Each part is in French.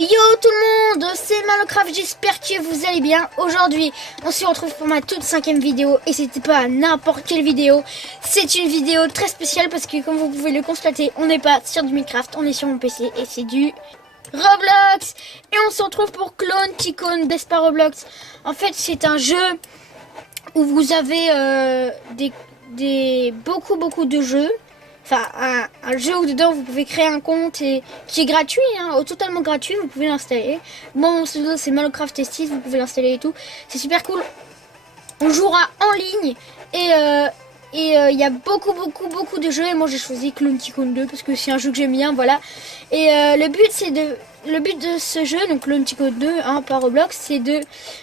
Yo tout le monde, c'est Malocraft, j'espère que vous allez bien. Aujourd'hui, on se retrouve pour ma toute 5e vidéo et c'était pas n'importe quelle vidéo. C'est une vidéo très spéciale parce que comme vous pouvez le constater, on n'est pas sur du Minecraft, on est sur mon PC et c'est du Roblox. Et on se retrouve pour Clone Tycoon Despa Roblox. En fait, c'est un jeu où vous avez beaucoup de jeux. Enfin, un jeu où dedans vous pouvez créer un compte et qui est gratuit, hein, totalement gratuit, vous pouvez l'installer. Bon, c'est Malocraft Testis, vous pouvez l'installer et tout. C'est super cool. On jouera en ligne et il y a beaucoup de jeux. Et moi j'ai choisi Clone Tycoon 2 parce que c'est un jeu que j'aime bien, voilà. Et le but de ce jeu, donc Clone Tycoon 2, hein, par Roblox, c'est de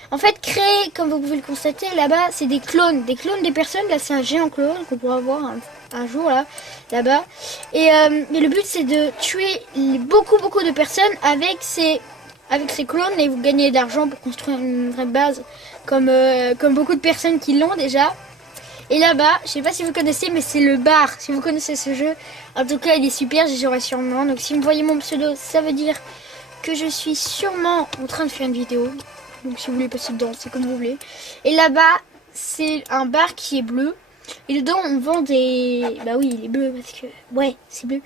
en fait créer, comme vous pouvez le constater là-bas, c'est des clones des personnes. Là c'est un géant clone qu'on pourra voir un jour là-bas. Et le but c'est de tuer beaucoup de personnes avec ces clones et vous gagnez de l'argent pour construire une vraie base comme beaucoup de personnes qui l'ont déjà. Et là-bas, je sais pas si vous connaissez, mais c'est le bar. Si vous connaissez ce jeu, en tout cas il est super, j'y jouerai sûrement. Donc si vous voyez mon pseudo, ça veut dire que je suis sûrement en train de faire une vidéo. Donc si vous voulez passer dedans, c'est comme vous voulez. Et là-bas, c'est un bar qui est bleu. Et dedans on vend des... Bah oui, il est bleu parce que... Ouais, c'est bleu.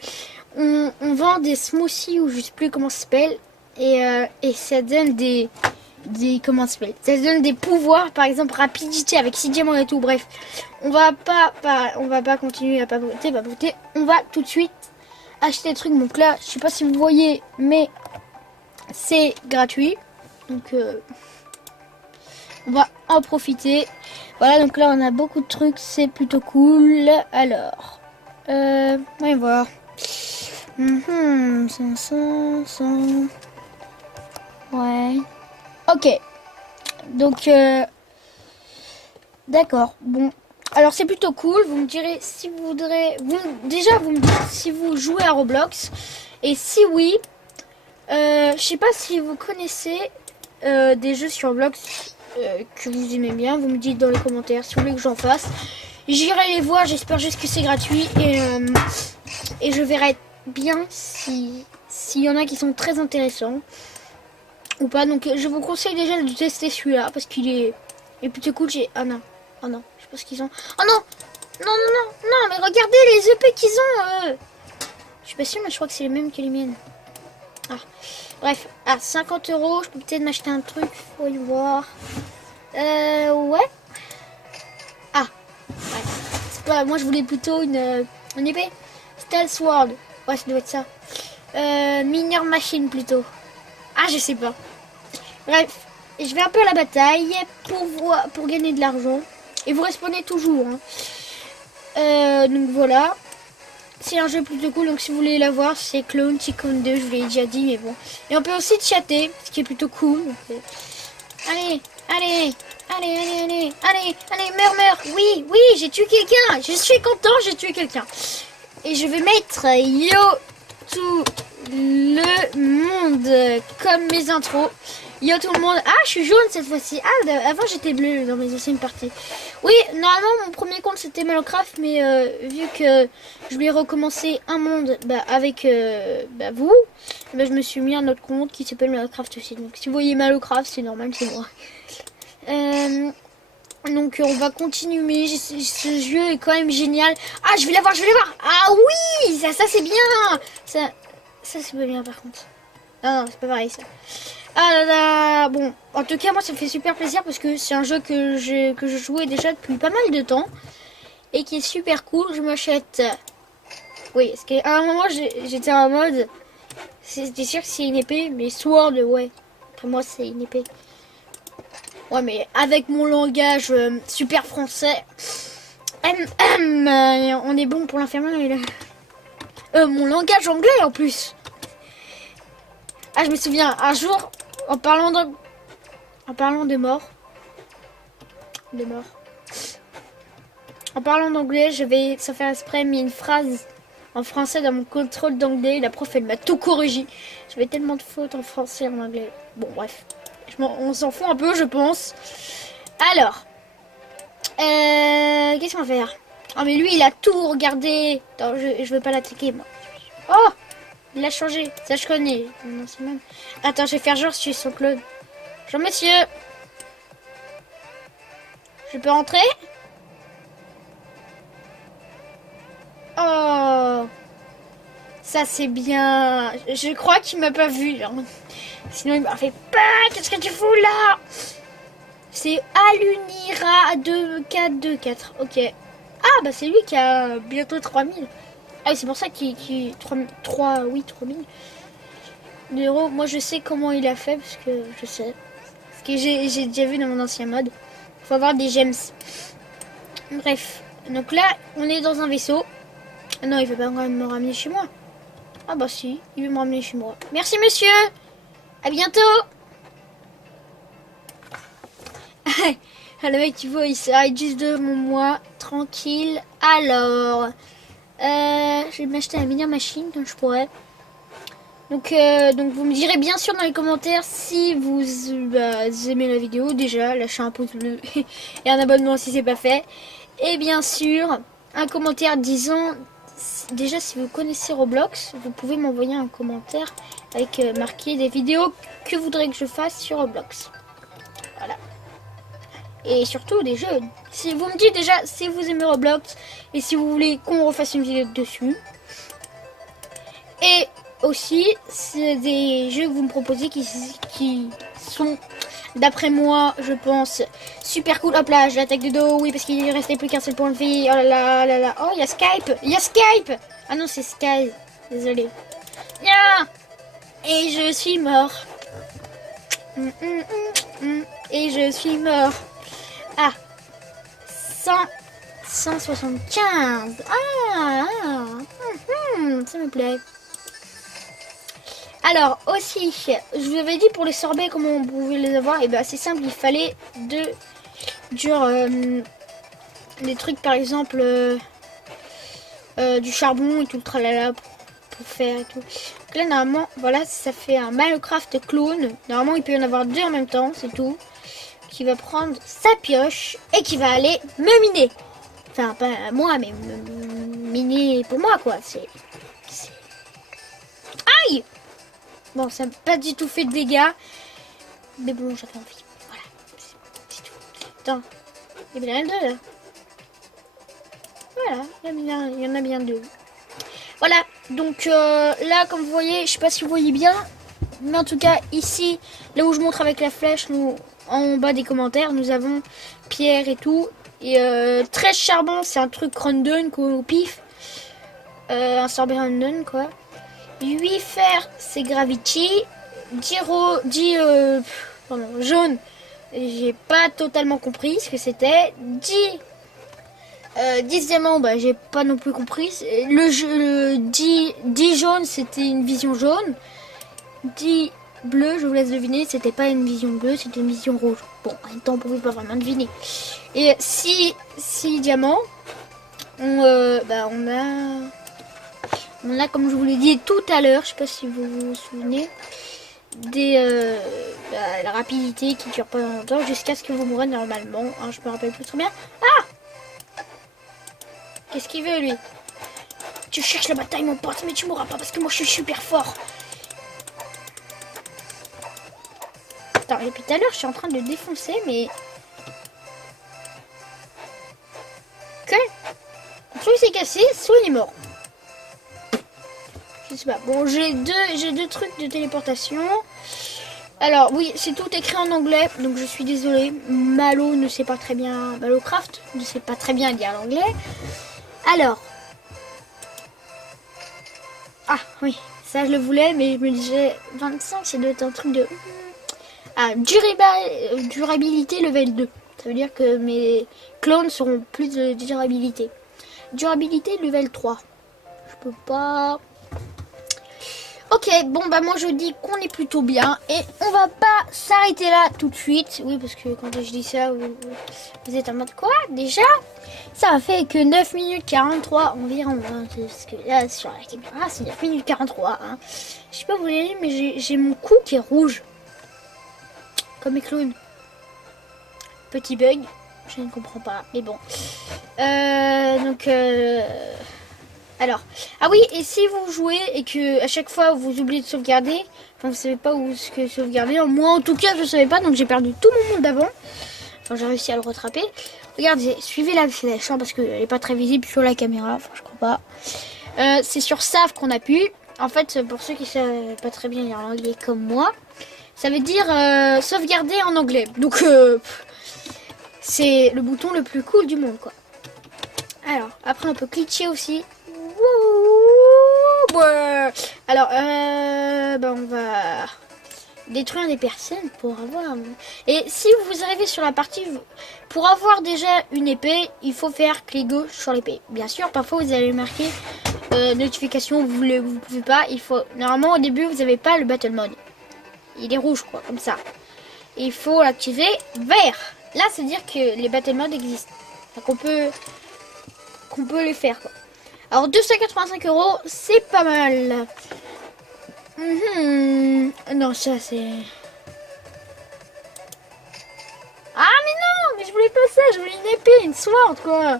On vend des smoothies ou je sais plus comment ça s'appelle. Et ça donne des... Comment ça s'appelle? Ça donne des pouvoirs, par exemple rapidité avec 6 diamants et tout. Bref, on va pas continuer à papoter. On va tout de suite acheter des trucs. Donc là, je sais pas si vous voyez, mais c'est gratuit. Donc on va en profiter. Voilà, donc là on a beaucoup de trucs, c'est plutôt cool. Alors, on va voir. 500, 100. Ouais. Ok. Donc, d'accord. Bon. Alors c'est plutôt cool. Vous me direz si vous voudrez. Vous me dites si vous jouez à Roblox. Et si oui, je sais pas si vous connaissez des jeux sur Roblox que vous aimez bien. Vous me dites dans les commentaires si vous voulez que j'en fasse. J'irai les voir. J'espère juste que c'est gratuit et je verrai bien s'il y en a qui sont très intéressants ou pas. Donc je vous conseille déjà de tester celui-là parce qu'il est plutôt cool. Ah non, je sais pas ce qu'ils ont. Oh non, mais regardez les EP qu'ils ont. Je suis pas sûre, mais je crois que c'est les mêmes que les miennes. Bref, à 50 €, je peux peut-être m'acheter un truc. Faut y voir. Ouais. Ouais. C'est pas. Moi, je voulais plutôt une épée. Stealth Sword. Ouais, ça doit être ça. Mineur Machine plutôt. Je sais pas. Bref, je vais un peu à la bataille pour gagner de l'argent. Et vous respawnez toujours. Donc voilà. C'est un jeu plutôt cool. Donc si vous voulez la voir, c'est Clone Tycoon 2. Je vous l'ai déjà dit, mais bon. Et on peut aussi chatter, ce qui est plutôt cool. Donc, allez, meurs. Oui, j'ai tué quelqu'un. Je suis content, j'ai tué quelqu'un. Et je vais mettre yo tout le monde comme mes intros. Yo tout le monde. Je suis jaune cette fois-ci. Avant j'étais bleu dans mes anciennes parties. Oui, normalement mon premier compte c'était Malocraft, mais vu que je voulais recommencer un monde avec vous, je me suis mis un autre compte qui s'appelle Malocraft aussi. Donc si vous voyez Malocraft, c'est normal, c'est moi. Donc on va continuer. Ce jeu est quand même génial. Je vais la voir. Ah oui, ça c'est bien. Ça c'est pas bien par contre. Non, c'est pas pareil ça. Bon, en tout cas moi ça me fait super plaisir parce que c'est un jeu que je jouais déjà depuis pas mal de temps et qui est super cool. Je m'achète. Oui, parce qu'à un moment j'étais en mode. C'était sûr que c'est une épée, mais Sword, ouais. Pour moi c'est une épée. Ouais, mais avec mon langage super français, on est bon pour l'infirmière. Mon langage anglais en plus. Je me souviens, un jour, en parlant de mort, en parlant d'anglais, j'avais, sans faire exprès, mis une phrase en français dans mon contrôle d'anglais. La prof, elle m'a tout corrigé. J'avais tellement de fautes en français et en anglais. Bon, bref. On s'en fout un peu, je pense. Alors, qu'est-ce qu'on va faire? Mais lui, il a tout regardé. Attends, je veux pas l'attaquer, moi. Oh, Il a changé. Ça, je connais. Non, c'est même... Attends, je vais faire genre, je suis son clone. Bonjour, monsieur. Je peux rentrer? Oh, ça c'est bien. Je crois qu'il m'a pas vu. Genre. Sinon il m'a fait pas. Qu'est-ce que tu fous là? C'est Alunira 2424. Ok. Ah bah c'est lui qui a bientôt 3000. Ah oui, c'est pour ça qu'il 3000 d'euros. Moi je sais comment il a fait parce que je sais. Parce que j'ai déjà vu dans mon ancien mode. Faut avoir des gems. Bref. Donc là on est dans un vaisseau. Non, il veut pas quand même me ramener chez moi. Ah bah si, il veut me ramener chez moi. Merci monsieur. À bientôt. Le mec, tu vois, il s'arrête juste devant moi. Tranquille. Alors, je vais m'acheter la meilleure machine comme je pourrais. Donc vous me direz bien sûr dans les commentaires si vous aimez la vidéo. Déjà, lâchez un pouce bleu et un abonnement si c'est pas fait. Et bien sûr, un commentaire disant... Déjà, si vous connaissez Roblox, vous pouvez m'envoyer un commentaire avec marqué des vidéos que vous voudrez que je fasse sur Roblox. Voilà. Et surtout des jeux. Si vous me dites déjà si vous aimez Roblox et si vous voulez qu'on refasse une vidéo dessus. Et aussi, c'est des jeux que vous me proposez qui sont, d'après moi, je pense, super cool. Hop là, je l'attaque de dos. Oui, parce qu'il restait plus qu'un seul point de vie. Oh là là là là. Oh, il y a Skype. Il y a Skype. Ah non, c'est Sky. Désolé. Yeah. Et je suis mort. Et je suis mort. Ah. 175. Ça me plaît. Alors aussi, je vous avais dit pour les sorbets comment on pouvait les avoir. Et ben c'est simple, il fallait des trucs par exemple du charbon et tout le tralala pour faire et tout. Donc là normalement, voilà, ça fait un Minecraft clone. Normalement il peut y en avoir deux en même temps, c'est tout. Qui va prendre sa pioche et qui va aller me miner. Enfin pas moi, mais me miner pour moi quoi. C'est... Aïe! Bon, ça n'a pas du tout fait de dégâts. Mais bon, j'avais envie. Voilà. C'est tout. Attends. Il y en a deux là. Voilà. Il y en a bien deux. Voilà. Donc là, comme vous voyez, je sais pas si vous voyez bien. Mais en tout cas, ici, là où je montre avec la flèche, nous, en bas des commentaires, nous avons Pierre et tout. Et 13 charbon, c'est un truc random au pif. Un sorbet random, quoi. 8 fer, c'est Gravity. 10 jaune, j'ai pas totalement compris ce que c'était. 10 diamants, bah j'ai pas non plus compris. Le 10 jaune, c'était une vision jaune. 10 bleu, je vous laisse deviner, c'était pas une vision bleue, c'était une vision rouge. Bon, en même temps, on pouvait pas vraiment deviner. Et 6 diamants, on a, comme je vous l'ai dit tout à l'heure, je sais pas si vous vous souvenez, la rapidité qui dure pas longtemps jusqu'à ce que vous mourrez normalement. Hein, je me rappelle plus très bien. Ah! Qu'est-ce qu'il veut lui? Tu cherches la bataille mon pote, mais tu mourras pas parce que moi je suis super fort. Attends, et puis tout à l'heure je suis en train de le défoncer, mais... Que? Soit il s'est cassé, soit il est mort. Je sais pas. Bon, j'ai deux trucs de téléportation. Alors, oui, c'est tout écrit en anglais, donc je suis désolée. Malo ne sait pas très bien... Malocraft ne sait pas très bien lire l'anglais. Alors. Ah, oui, ça je le voulais, mais je me disais... 25, ça doit être un truc de... Ah, durabilité level 2. Ça veut dire que mes clones seront plus de durabilité. Durabilité level 3. Je peux pas... Ok, bon bah moi je dis qu'on est plutôt bien et on va pas s'arrêter là tout de suite. Oui, parce que quand je dis ça, vous êtes en mode quoi déjà? Ça a fait que 9 minutes 43 environ. Hein, parce que là sur la caméra c'est 9 minutes 43. Hein. Je sais pas vous voyez, mais j'ai mon cou qui est rouge. Comme les clowns. Petit bug, je ne comprends pas, mais bon. Alors, ah oui, et si vous jouez et que à chaque fois vous oubliez de sauvegarder, enfin vous savez pas où ce que sauvegarder, moi en tout cas je savais pas, donc j'ai perdu tout mon monde d'avant. Enfin j'ai réussi à le rattraper. Regardez, suivez la flèche, hein, parce qu'elle est pas très visible sur la caméra, enfin je crois pas. C'est sur Save qu'on appuie. En fait, pour ceux qui savent pas très bien lire l'anglais comme moi, ça veut dire sauvegarder en anglais. Donc c'est le bouton le plus cool du monde, quoi. Alors, après on peut glitcher aussi. Ouais. Alors, on va détruire des personnes pour avoir... Et si vous arrivez sur la partie, pour avoir déjà une épée, il faut faire clic gauche sur l'épée. Bien sûr, parfois vous allez marquer notification, vous pouvez pas. Il faut normalement au début vous n'avez pas le battle mode. Il est rouge quoi, comme ça. Il faut l'activer vert. Là, c'est dire que les battle modes existent, qu'on peut les faire quoi. Alors 285 €, c'est pas mal. Non, ça c'est... Ah mais non, mais je voulais pas ça, je voulais une épée, une sword quoi.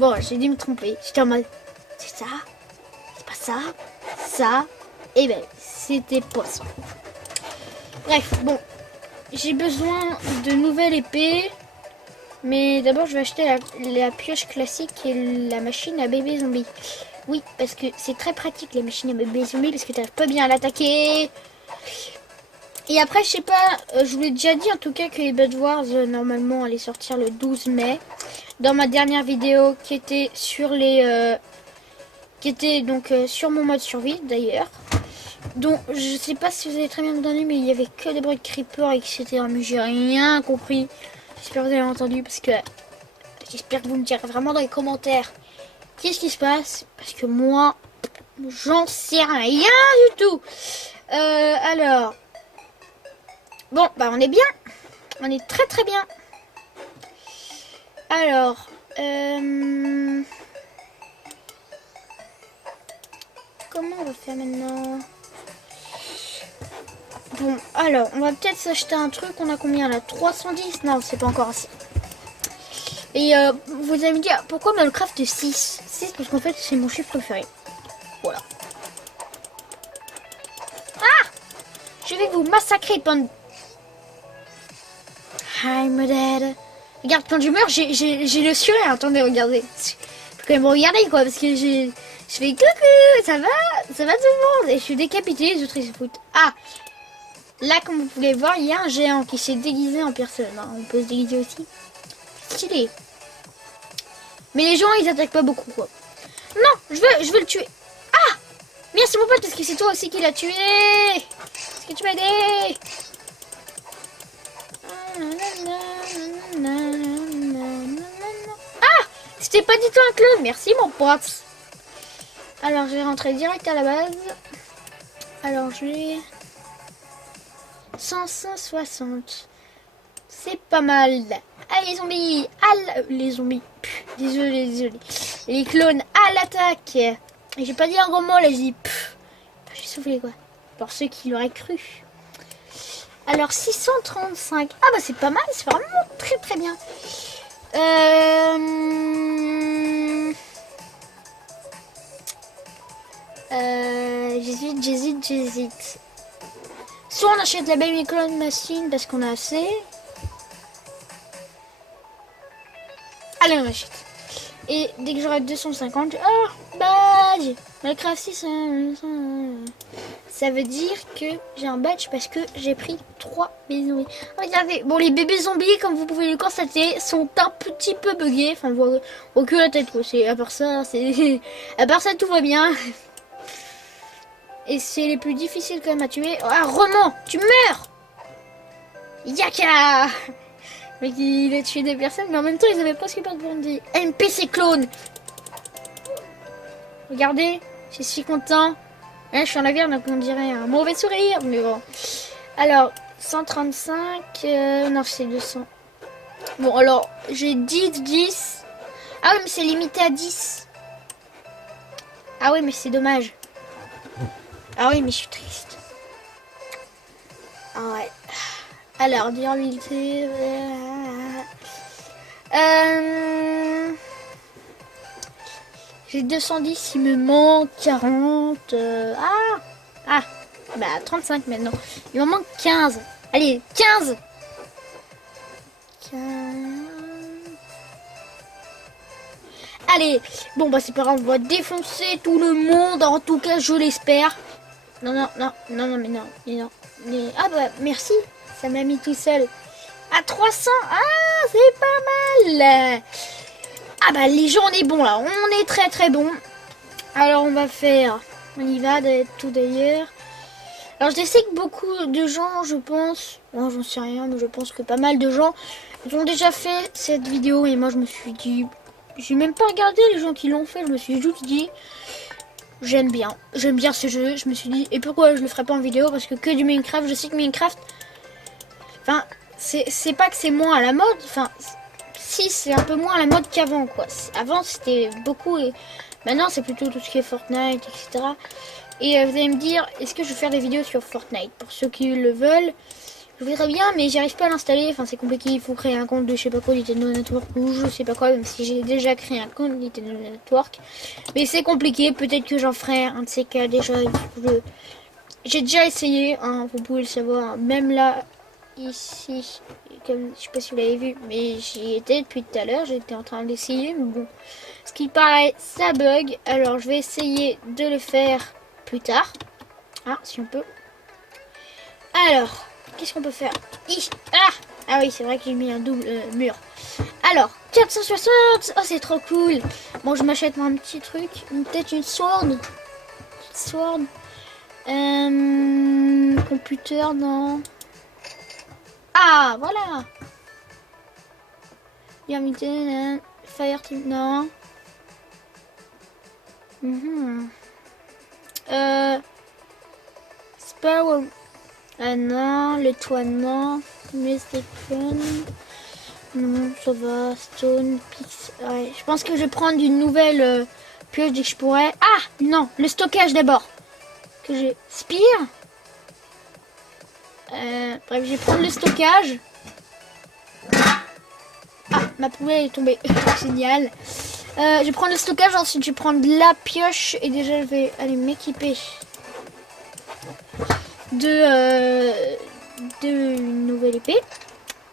Bon, j'ai dû me tromper. J'étais en mode, c'est ça, c'est pas ça, ça. Et ben, c'était poisson. Bref, bon, j'ai besoin de nouvelles épées. Mais d'abord, je vais acheter la pioche classique et la machine à bébé zombie. Oui, parce que c'est très pratique les machines à bébé zombie parce que tu pas bien à l'attaquer. Et après, je sais pas, je vous l'ai déjà dit en tout cas que les Bed Wars normalement allaient sortir le 12 mai. Dans ma dernière vidéo qui était sur les... sur mon mode survie d'ailleurs. Donc, je sais pas si vous avez très bien entendu, mais il y avait que des bruits de creeper, etc. Mais j'ai rien compris. J'espère que vous avez entendu parce que j'espère que vous me direz vraiment dans les commentaires qu'est-ce qui se passe parce que moi j'en sais rien du tout. Alors bon bah on est bien, on est très très bien. Alors comment on va faire maintenant? Bon, alors, on va peut-être s'acheter un truc. On a combien là? 310? Non, c'est pas encore assez. Et vous allez me dire, pourquoi Minecraft 6? 6 parce qu'en fait, c'est mon chiffre préféré. Voilà. Ah! Je vais vous massacrer, pand... I'm dead. Regarde, quand je meurs, j'ai le sourire. Attendez, regardez. Faut quand même regarder, quoi, parce que je fais coucou, ça va tout le monde. Et je suis décapité, les autres, ils se foutent. Ah! Là, comme vous pouvez voir, il y a un géant qui s'est déguisé en personne. On peut se déguiser aussi. Stylé. Mais les gens, ils attaquent pas beaucoup, quoi. Non, je veux le tuer. Ah! Merci mon pote, parce que c'est toi aussi qui l'as tué. Est-ce que tu m'as aidé? Ah! C'était pas du tout un clone. Merci mon pote. Alors, je vais rentrer direct à la base. Alors, je vais... 160. C'est pas mal. Allez zombies. Les zombies. Désolé. Les clones à l'attaque. J'ai pas dit un gros mot là, j'ai dit j'ai soufflé quoi. Pour ceux qui l'auraient cru. Alors 635. Ah bah c'est pas mal, c'est vraiment très très bien. J'hésite. Soit on achète la Baby Clone Machine parce qu'on a assez. Allez, on achète. Et dès que j'aurai 250, oh, badge Minecraft 6, ça veut dire que j'ai un badge parce que j'ai pris 3 bébés zombies. Regardez, bon les bébés zombies, comme vous pouvez le constater, sont un petit peu buggés. Enfin, on voit que la tête, quoi. À part ça, tout va bien. Et c'est les plus difficiles quand même à tuer. Ah, Roman, tu meurs! Yaka! Mais il a tué des personnes, mais en même temps, ils avaient presque pas de bandits. NPC clone! Regardez, je suis content. Là, je suis en avion, donc on dirait un mauvais sourire, mais bon. Alors, 135, non, c'est 200. Bon, alors, j'ai 10. Ah oui, mais c'est limité à 10. Ah oui, mais c'est dommage. Ah oui, mais je suis triste. Ah ouais. Alors, durabilité... J'ai 210, il me manque 40. Bah 35 maintenant. Il m'en manque 15. Allez, 15. 15. Allez, bon bah c'est pas grave, on va défoncer tout le monde, en tout cas je l'espère. Non, ah bah merci, ça m'a mis tout seul. À 300, ah c'est pas mal. Ah bah les gens on est bon là, on est très très bon. Alors on va faire, on y va tout d'ailleurs. Alors je sais que beaucoup de gens, je pense, moi j'en sais rien, mais je pense que pas mal de gens ont déjà fait cette vidéo et moi je me suis dit, j'ai même pas regardé les gens qui l'ont fait, je me suis juste dit, j'aime bien ce jeu, je me suis dit, et pourquoi je le ferais pas en vidéo, parce que du Minecraft, je sais que Minecraft, enfin, c'est pas que c'est moins à la mode, enfin, si c'est un peu moins à la mode qu'avant, quoi. Avant c'était beaucoup, et maintenant c'est plutôt tout ce qui est Fortnite, etc. Et vous allez me dire, est-ce que je vais faire des vidéos sur Fortnite? Pour ceux qui le veulent, je voudrais bien, mais j'arrive pas à l'installer. Enfin, c'est compliqué, il faut créer un compte de je sais pas quoi, Nintendo Network ou je sais pas quoi, même si j'ai déjà créé un compte Nintendo Network. Mais c'est compliqué, peut-être que j'en ferai un de ces cas déjà. J'ai déjà essayé, hein, vous pouvez le savoir, même là, ici, comme je sais pas si vous l'avez vu, mais j'y étais depuis tout à l'heure, j'étais en train d'essayer, mais bon, ce qui paraît, ça bug. Alors, je vais essayer de le faire plus tard. Ah, si on peut. Alors, qu'est-ce qu'on peut faire? Ah oui, c'est vrai que j'ai mis un double mur. Alors, 460. Oh, c'est trop cool. Bon, je m'achète un petit truc. Peut-être une sword. Computer, non. Ah, voilà. Diamité, Fire Team, non. Spare. Ah non, le toit non. Mystic Fun. Non, ça va. Stone, Pix. Ouais, je pense que je vais prendre une nouvelle pioche dès que je pourrais. Ah non, le stockage d'abord. Que j'ai. Spire. Bref, je vais prendre le stockage. Ah, ma poubelle est tombée. Génial. Je vais prendre le stockage, ensuite je vais prendre la pioche et déjà je vais aller m'équiper de une nouvelle épée.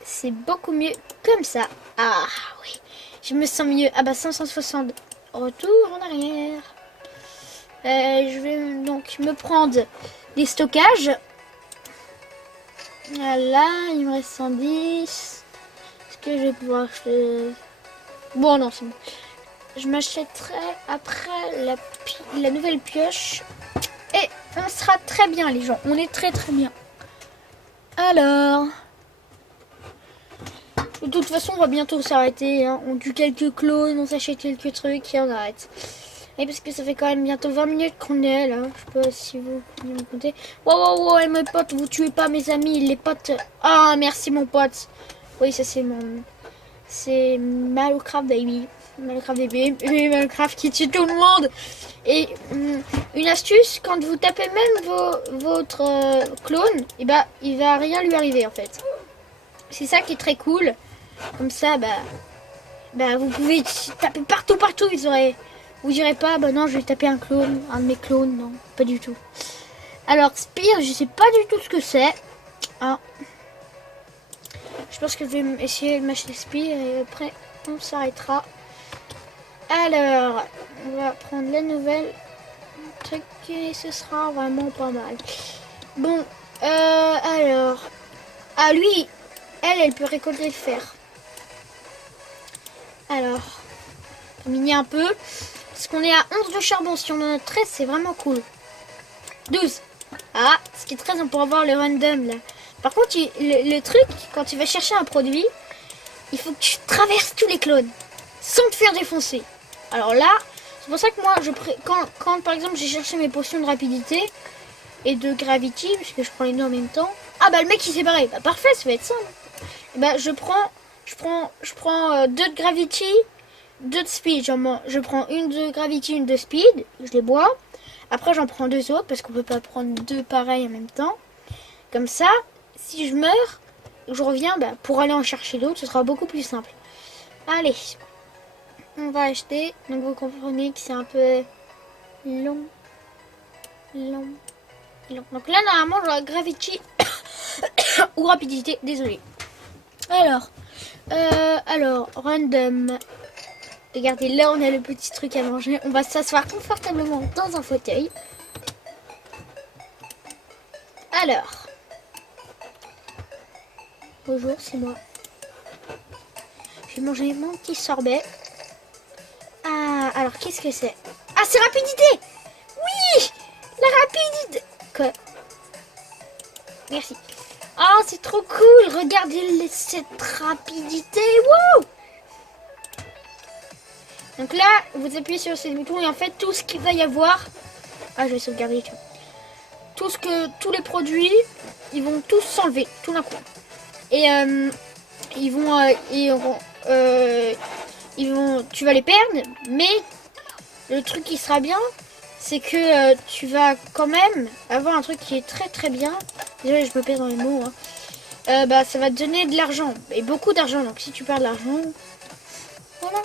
C'est beaucoup mieux comme ça. Ah oui, je me sens mieux. Ah bah 560. Retour en arrière. Je vais donc me prendre des stockages. Voilà, il me reste 110. Est-ce que je vais pouvoir acheter... Bon non, c'est bon. Je m'achèterai après la nouvelle pioche. Et on sera très bien les gens. On est très très bien. Alors... De toute façon, on va bientôt s'arrêter. Hein. On tue quelques clones, on s'achète quelques trucs et on arrête. Et parce que ça fait quand même bientôt 20 minutes qu'on est là. Je sais pas si vous pouvez me compter. Wow, mes potes, vous tuez pas mes amis, les potes. Ah, merci mon pote. Oui, ça c'est mon... C'est Malocraft Baby. Malocraft Baby. Et Malocraft qui tue tout le monde. Et une astuce, quand vous tapez même votre clone, et bah, il va rien lui arriver en fait. C'est ça qui est très cool. Comme ça, bah vous pouvez taper partout. Vous direz pas, bah non, je vais taper un de mes clones. Non, pas du tout. Alors, Spire, je sais pas du tout ce que c'est. Ah. Je pense que je vais essayer de m'acheter Spire et après, on s'arrêtera. Alors, on va prendre la nouvelle truc et ce sera vraiment pas mal. Bon, alors. Ah, lui, elle peut récolter le fer. Alors, on va miner un peu. Parce qu'on est à 11 de charbon. Si on en a 13, c'est vraiment cool. 12. Ah, ce qui est 13, on pourra voir le random là. Par contre, le truc, quand tu vas chercher un produit, il faut que tu traverses tous les clones sans te faire défoncer. Alors là, c'est pour ça que moi, quand par exemple j'ai cherché mes potions de rapidité et de gravity, puisque je prends les deux en même temps. Ah bah le mec il s'est barré. Bah parfait, ça va être simple. Et bah je prends 2 de gravity, 2 de speed. Je prends une de gravity, une de speed. Je les bois. Après j'en prends 2 autres parce qu'on peut pas prendre 2 pareils en même temps. Comme ça, si je meurs, je reviens pour aller en chercher d'autres, ce sera beaucoup plus simple. Allez. on va acheter. Donc vous comprenez que c'est un peu long. Donc là, normalement, j'aurai Gravity ou Rapidité. Désolé. Alors, Random. Regardez, là, on a le petit truc à manger. On va s'asseoir confortablement dans un fauteuil. Alors. Bonjour, c'est moi. Je vais manger mon petit sorbet. Ah, alors, qu'est-ce que c'est? Ah, c'est Rapidité! Oui! La rapidité! Quoi? Merci. Oh, c'est trop cool! Regardez cette rapidité! Wow! Donc là, vous appuyez sur ces boutons et en fait, tout ce qu'il va y avoir... Ah, je vais sauvegarder. Tous les produits, ils vont tous s'enlever, tout d'un coup. Et tu vas les perdre, mais le truc qui sera bien, c'est que tu vas quand même avoir un truc qui est très très bien. Désolé, je me perds dans les mots. Hein. Ça va te donner de l'argent, et beaucoup d'argent. Donc si tu perds de l'argent, voilà.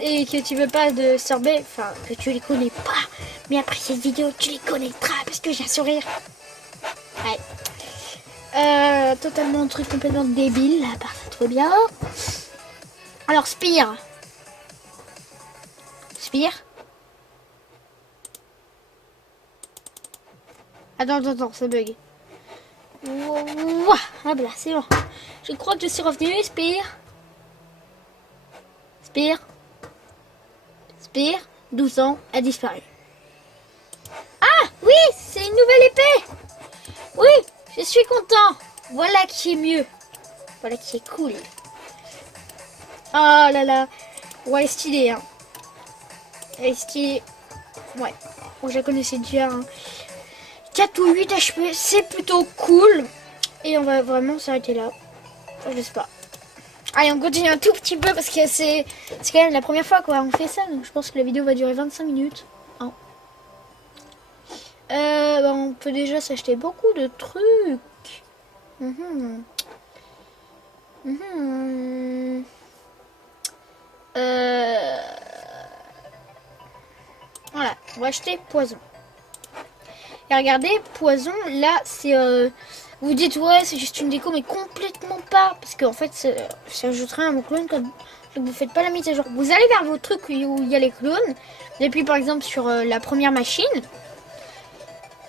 Et que tu veux pas de sorbet, enfin que tu les connais pas, mais après cette vidéo tu les connaîtras parce que j'ai un sourire. Ouais. Totalement un truc complètement débile, à part ça trop bien. Alors Spire. Attends, ça bug. Ouah, ah bah c'est bon. Je crois que je suis revenu. Spire, 12 ans, a disparu. Ah oui, c'est une nouvelle épée. Oui, je suis content. Voilà qui est mieux. Voilà qui est cool. Oh là là. Ouais, stylé, hein. Elle est stylée. Ouais. Bon, je la connaissais déjà. Hein. 4 ou 8 HP, c'est plutôt cool. Et on va vraiment s'arrêter là. Je sais pas. Allez, on continue un tout petit peu parce que c'est quand même la première fois quoi on fait ça. Donc je pense que la vidéo va durer 25 minutes. Hein. On peut déjà s'acheter beaucoup de trucs. Voilà, on va acheter poison. Et regardez, poison, là, c'est... vous dites, ouais, c'est juste une déco, mais complètement pas. Parce qu'en fait, ça ajouterait un clone quand vous faites pas la mise à jour. Vous allez vers vos trucs où il y a les clones. Depuis, par exemple, sur la première machine.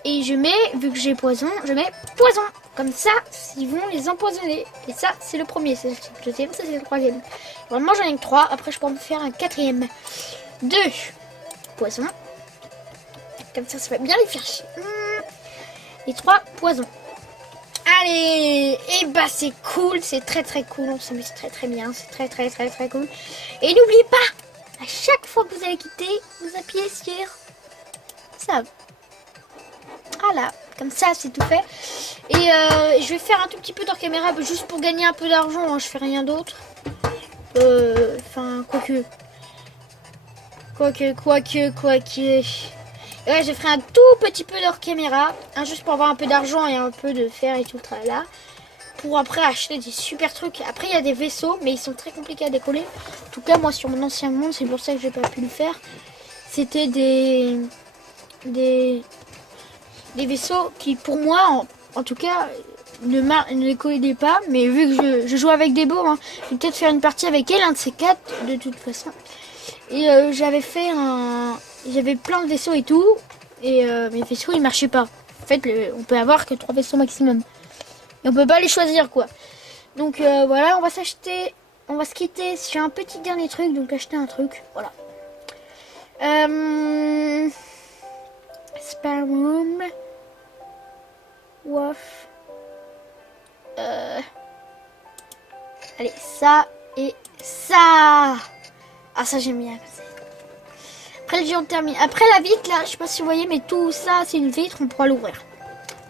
Et je mets, vu que j'ai poison, je mets poison. Comme ça, ils vont les empoisonner. Et ça, c'est le premier. C'est le deuxième, ça, c'est le troisième. Vraiment, j'en ai que 3. Après, je peux en faire un quatrième. 2 poison. Comme ça va bien les faire chier. Et 3 poisons. Allez. Et bah c'est cool. C'est très très cool. On s'amuse très très bien. C'est très très très très cool. Et n'oubliez pas, à chaque fois que vous allez quitter, vous appuyez sur ça. Voilà. Comme ça c'est tout fait. Et je vais faire un tout petit peu d'hors caméra juste pour gagner un peu d'argent. Hein. Je fais rien d'autre. Enfin, quoique. Ouais, je ferai un tout petit peu d'hors caméra, hein, juste pour avoir un peu d'argent et un peu de fer et tout le là, pour après acheter des super trucs. Après il y a des vaisseaux, mais ils sont très compliqués à décoller. En tout cas moi sur mon ancien monde, c'est pour ça que j'ai pas pu le faire. C'était des vaisseaux qui pour moi, en tout cas, ne les collaient pas. Mais vu que je joue avec des beaux, hein, je vais peut-être faire une partie avec elle, un de ces 4 de toute façon. Et j'avais plein de vaisseaux et tout. Et mes vaisseaux ils marchaient pas. En fait on peut avoir que 3 vaisseaux maximum. Et on peut pas les choisir quoi. Donc voilà, on va se quitter sur un petit dernier truc. Donc acheter un truc. Voilà. Spare room. Wof. Allez, ça et ça. Ah ça j'aime bien. Après le géant termine. Après la vitre là, je sais pas si vous voyez, mais tout ça c'est une vitre, on pourra l'ouvrir.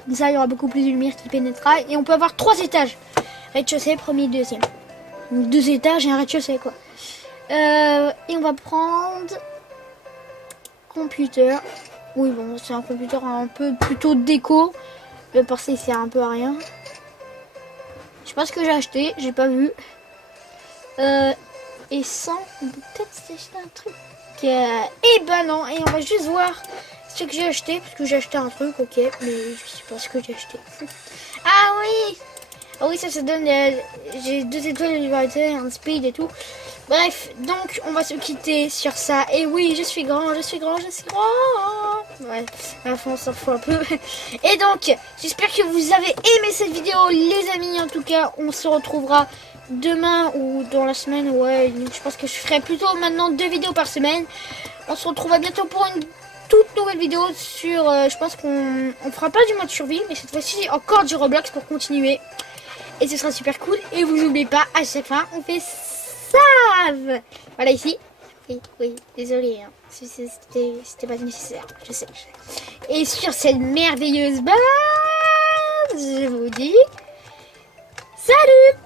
Comme ça il y aura beaucoup plus de lumière qui pénétrera. Et on peut avoir 3 étages. Rez-de-chaussée, premier, deuxième. Donc 2 étages et un rez-de-chaussée quoi. Et on va prendre computer. Oui bon c'est un computer un peu plutôt déco. Le porcelain il sert un peu à rien. Je sais pas ce que j'ai acheté, j'ai pas vu. et 100, on peut peut-être s'acheter un truc. Et ben non, et on va juste voir ce que j'ai acheté, parce que j'ai acheté un truc, ok, mais je sais pas ce que j'ai acheté. Ah oui! Ah oui, ça donne, j'ai 2 étoiles de vivacité, un speed et tout. Bref, donc on va se quitter sur ça. Et oui, je suis grand, je suis grand, je suis grand. Ouais, à la fin on s'en fout un peu. Et donc, j'espère que vous avez aimé cette vidéo, les amis. En tout cas, on se retrouvera demain ou dans la semaine. Ouais, je pense que je ferai plutôt maintenant 2 vidéos par semaine. On se retrouvera bientôt pour une toute nouvelle vidéo sur, je pense qu'on fera pas du mode survie, mais cette fois-ci encore du Roblox pour continuer. Et ce sera super cool. Et vous n'oubliez pas, à chaque fin, on fait save. Voilà ici. Oui, désolé. Hein. C'était pas nécessaire. Je sais. Et sur cette merveilleuse base, je vous dis salut.